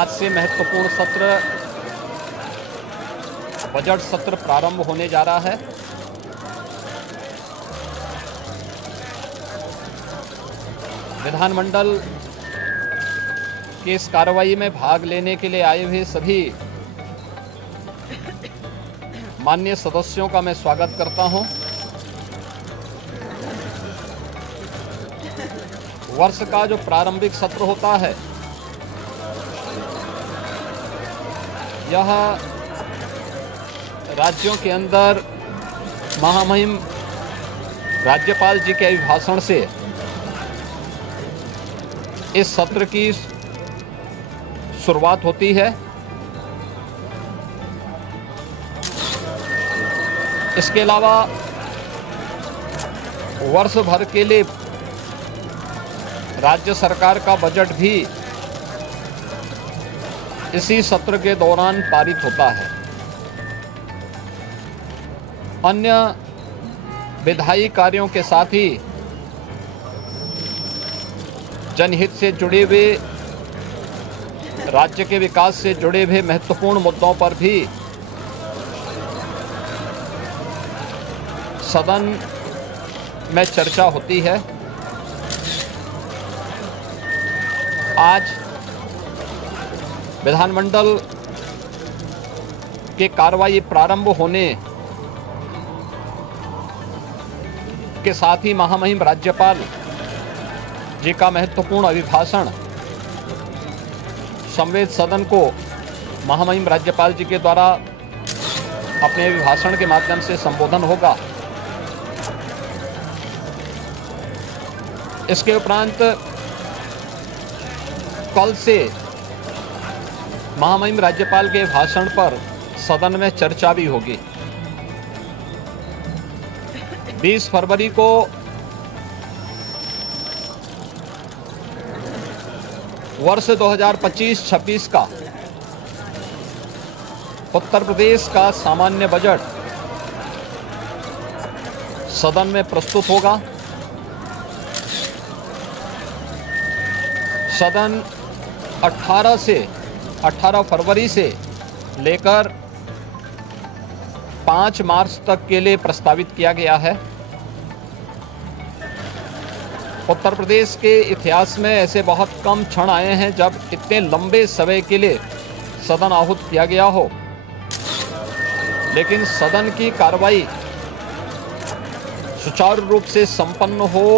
आज से महत्वपूर्ण सत्र बजट सत्र प्रारंभ होने जा रहा है। विधानमंडल की इस कार्रवाई में भाग लेने के लिए आए हुए सभी माननीय सदस्यों का मैं स्वागत करता हूं। वर्ष का जो प्रारंभिक सत्र होता है यह राज्यों के अंदर महामहिम राज्यपाल जी के अभिभाषण से इस सत्र की शुरुआत होती है। इसके अलावा वर्ष भर के लिए राज्य सरकार का बजट भी इसी सत्र के दौरान पारित होता है। अन्य विधायी कार्यों के साथ ही जनहित से जुड़े हुए, राज्य के विकास से जुड़े हुए महत्वपूर्ण मुद्दों पर भी सदन में चर्चा होती है। आज विधानमंडल के कार्रवाई प्रारंभ होने के साथ ही महामहिम राज्यपाल जी का महत्वपूर्ण अभिभाषण संवेद सदन को महामहिम राज्यपाल जी के द्वारा अपने अभिभाषण के माध्यम से संबोधन होगा। इसके उपरांत कल से महामहिम राज्यपाल के भाषण पर सदन में चर्चा भी होगी। 20 फरवरी को वर्ष 2025-26 का उत्तर प्रदेश का सामान्य बजट सदन में प्रस्तुत होगा। सदन 18 फरवरी से लेकर 5 मार्च तक के लिए प्रस्तावित किया गया है। उत्तर प्रदेश के इतिहास में ऐसे बहुत कम क्षण आए हैं जब इतने लंबे समय के लिए सदन आहूत किया गया हो, लेकिन सदन की कार्रवाई सुचारू रूप से संपन्न हो,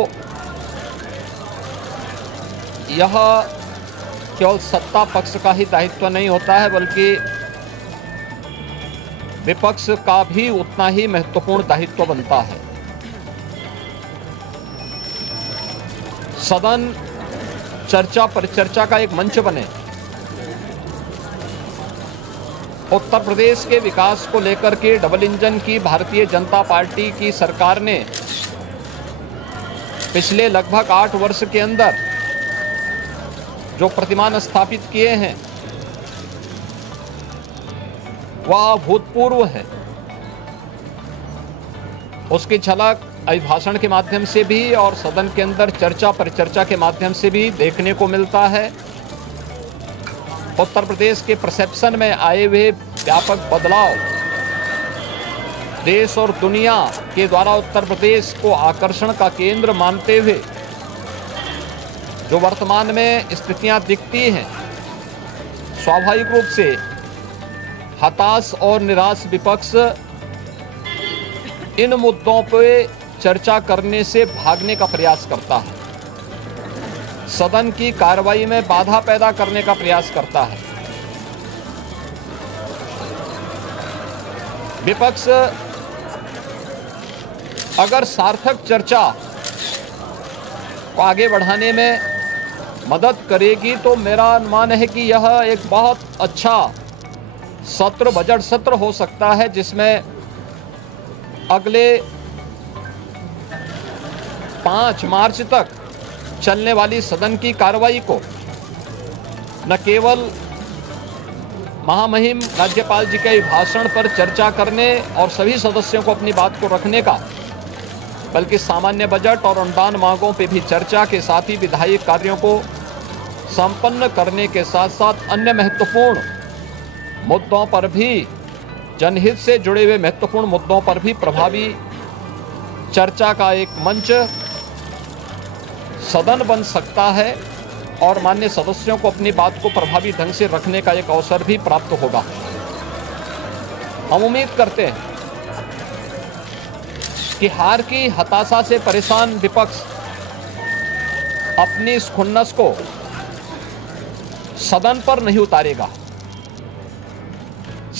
यह केवल सत्ता पक्ष का ही दायित्व नहीं होता है, बल्कि विपक्ष का भी उतना ही महत्वपूर्ण दायित्व बनता है। सदन चर्चा परिचर्चा का एक मंच बने। उत्तर प्रदेश के विकास को लेकर के डबल इंजन की भारतीय जनता पार्टी की सरकार ने पिछले लगभग 8 वर्ष के अंदर जो प्रतिमान स्थापित किए हैं वह अभूतपूर्व है। उसकी झलक अभिभाषण के माध्यम से भी और सदन के अंदर चर्चा परिचर्चा के माध्यम से भी देखने को मिलता है। उत्तर प्रदेश के परसेप्शन में आए हुए व्यापक बदलाव देश और दुनिया के द्वारा उत्तर प्रदेश को आकर्षण का केंद्र मानते हुए जो वर्तमान में स्थितियां दिखती हैं, स्वाभाविक रूप से हताश और निराश विपक्ष इन मुद्दों पर चर्चा करने से भागने का प्रयास करता है, सदन की कार्रवाई में बाधा पैदा करने का प्रयास करता है। विपक्ष अगर सार्थक चर्चा को आगे बढ़ाने में मदद करेगी तो मेरा अनुमान है कि यह एक बहुत अच्छा सत्र, बजट सत्र हो सकता है, जिसमें अगले 5 मार्च तक चलने वाली सदन की कार्रवाई को न केवल महामहिम राज्यपाल जी के भाषण पर चर्चा करने और सभी सदस्यों को अपनी बात को रखने का, बल्कि सामान्य बजट और अनुदान मांगों पर भी चर्चा के साथ ही विधायी कार्यों को संपन्न करने के साथ साथ अन्य महत्वपूर्ण मुद्दों पर भी, जनहित से जुड़े हुए महत्वपूर्ण मुद्दों पर भी प्रभावी चर्चा का एक मंच सदन बन सकता है और माननीय सदस्यों को अपनी बात को प्रभावी ढंग से रखने का एक अवसर भी प्राप्त होगा। हम उम्मीद करते हैं कि हार की हताशा से परेशान विपक्ष अपनी इस खुन्नस को सदन पर नहीं उतारेगा।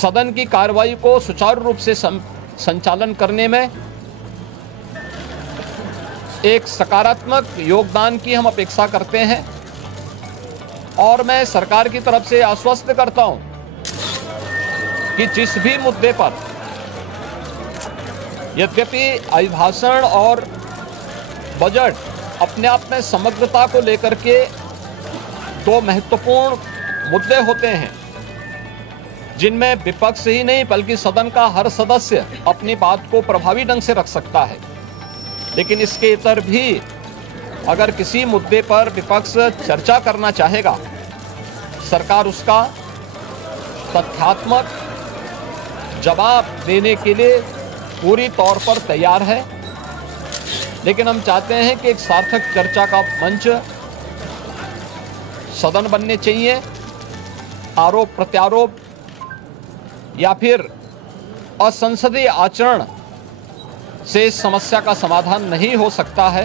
सदन की कार्रवाई को सुचारू रूप से संचालन करने में एक सकारात्मक योगदान की हम अपेक्षा करते हैं और मैं सरकार की तरफ से आश्वस्त करता हूं कि जिस भी मुद्दे पर, यद्यपि अभिभाषण और बजट अपने आप में समग्रता को लेकर के दो महत्वपूर्ण मुद्दे होते हैं जिनमें विपक्ष ही नहीं बल्कि सदन का हर सदस्य अपनी बात को प्रभावी ढंग से रख सकता है, लेकिन इसके इतर भी अगर किसी मुद्दे पर विपक्ष चर्चा करना चाहेगा, सरकार उसका तथ्यात्मक जवाब देने के लिए पूरी तौर पर तैयार है। लेकिन हम चाहते हैं कि एक सार्थक चर्चा का मंच सदन बनने चाहिए। आरोप प्रत्यारोप या फिर असंसदीय आचरण से इस समस्या का समाधान नहीं हो सकता है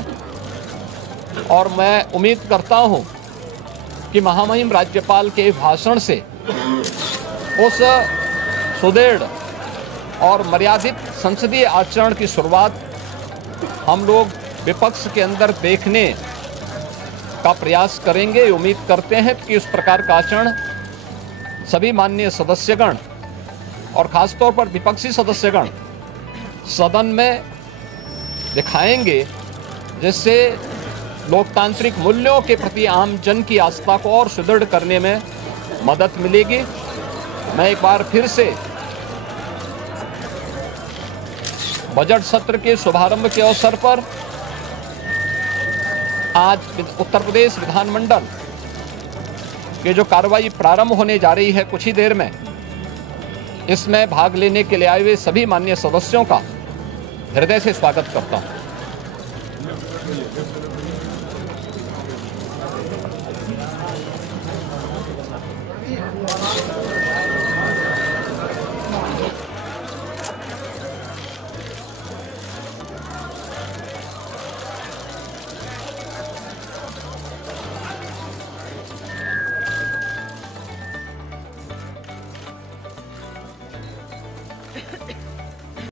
और मैं उम्मीद करता हूं कि महामहिम राज्यपाल के भाषण से उस सुदृढ़ और मर्यादित संसदीय आचरण की शुरुआत हम लोग विपक्ष के अंदर देखने का प्रयास करेंगे। उम्मीद करते हैं कि उस प्रकार का आचरण सभी माननीय सदस्यगण और खासतौर पर विपक्षी सदस्यगण सदन में दिखाएंगे, जिससे लोकतांत्रिक मूल्यों के प्रति आम जन की आस्था को और सुदृढ़ करने में मदद मिलेगी। मैं एक बार फिर से बजट सत्र के शुभारंभ के अवसर पर आज उत्तर प्रदेश विधानमंडल के जो कार्रवाई प्रारंभ होने जा रही है कुछ ही देर में, इसमें भाग लेने के लिए आए हुए सभी माननीय सदस्यों का हृदय से स्वागत करता हूं। Ha ha ha.